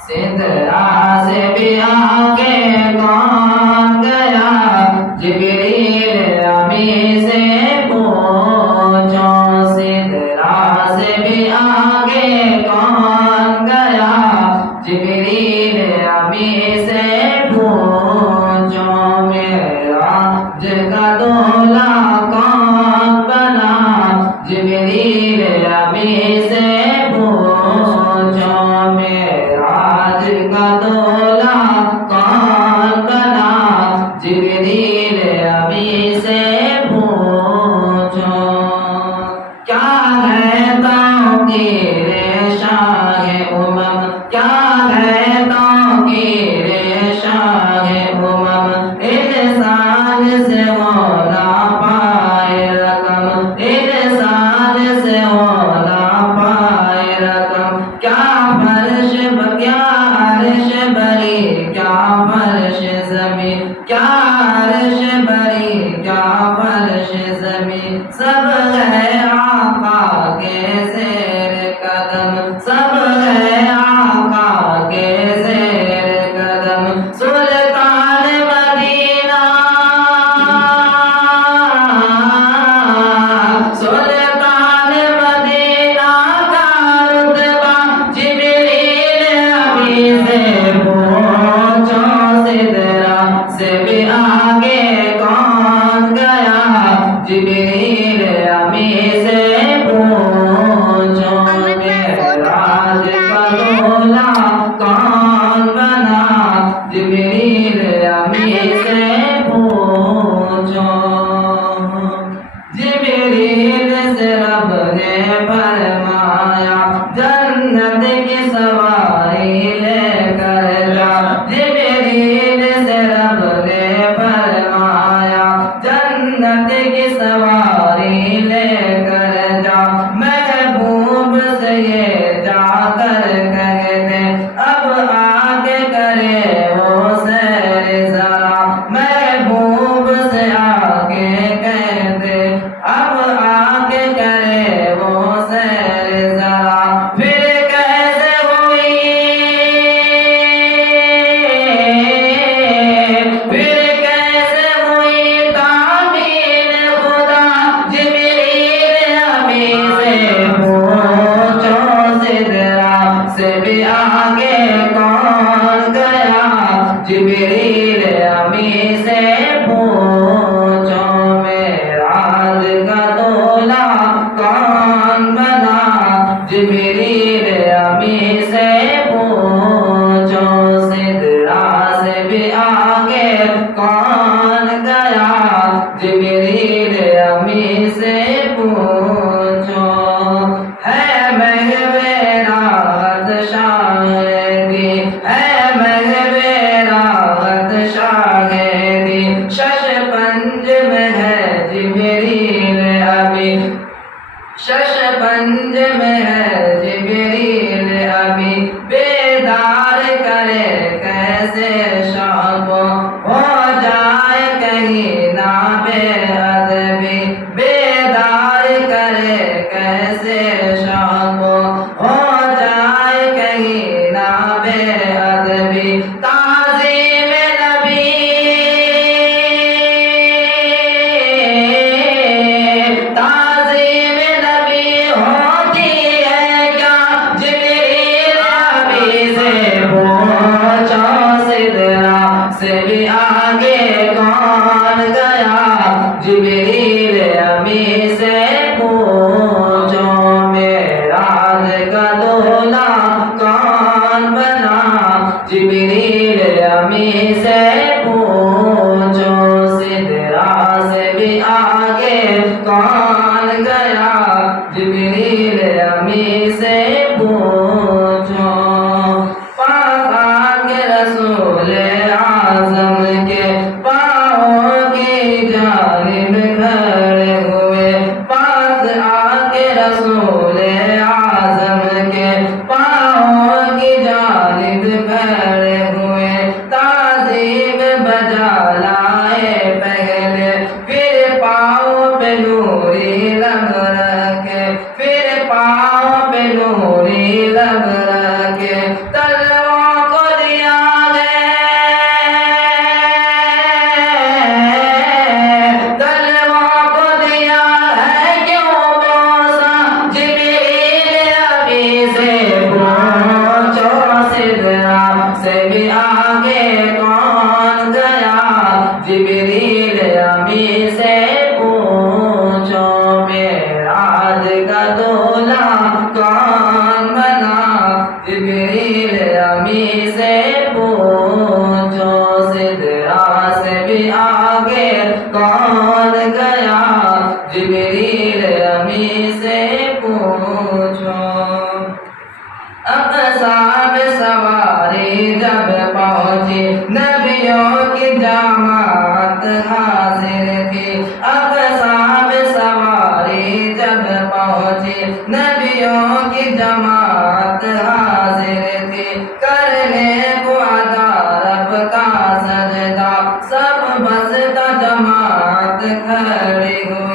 सिदरा से भी आगे कौन गया, जिब्रील अमी से पूछो। सिदरा से भी आगे कौन गया, जिब्रील अमी से पूछो। मेराज का दूल्हा कौन बना, जिब्रील अमी से पूछो। मेराज का दूल्हा कौन बना, जिब्रील अमी से पूछो। क्या है तौकीर शाहे उमम, क्या है तौकीर शाहे उमम, इंसान से वो ना पाए रकम, इंसान से वो ना पाए रकम। क्या फर्श क्या अर्श बरी, क्या फर्श ज़मीन, क्या अर्श बरी, क्या फर्श ज़मीन, सब है आका के ज़ेर कदम, सब है आका के ज़ेर कदम। सुल्तान मदीना, सुल्तान मदीना का रुतबा, जिब्रील अमी से पूछो। सिदरा से भी आगे कौन गया, जिब्रील अमी से पूछो। मेराज का दूल्हा कौन बना, जिब्रील अमी से पूछो। जिब्रील से रब ने फरमाया, जन्नत की सवारी लेकर जा। जिब्रील से रब ने फरमाया, जन्नत की सवारी लेकर जा। महबूब से ये जाकर कह दे, अब आगे करे वो सैर जरा। महबूब से आगे कह दे, अब आगे करे वो सैर जरा। फिर कैसे हुई, फिर कैसे हुई तामीर खुदा, जिब्रील अमी से पूछो। सिदरा से भी आगे कौन गया, जिब्रील अमी से पूछो। मेराज का दूल्हा कौन बना, जिब्रील अमी से पूछो। सिदरा से भी आगे कौन गया, जिब्रील अमी से पूछो। है महवे राहत शायदी, جبریل امی سے پوچھو سدرا سے بھی آگے کون گیا جبریل امی سے پوچھو اقصاب سواری جب پہنچی نبیوں کی جماعت حاضر تھی اقصاب سواری جب پہنچی نبیوں کی جماعت حاضر تھی کرنے کو ادا رب کا سجدہ سب بستا جماعت کھڑی ہوئی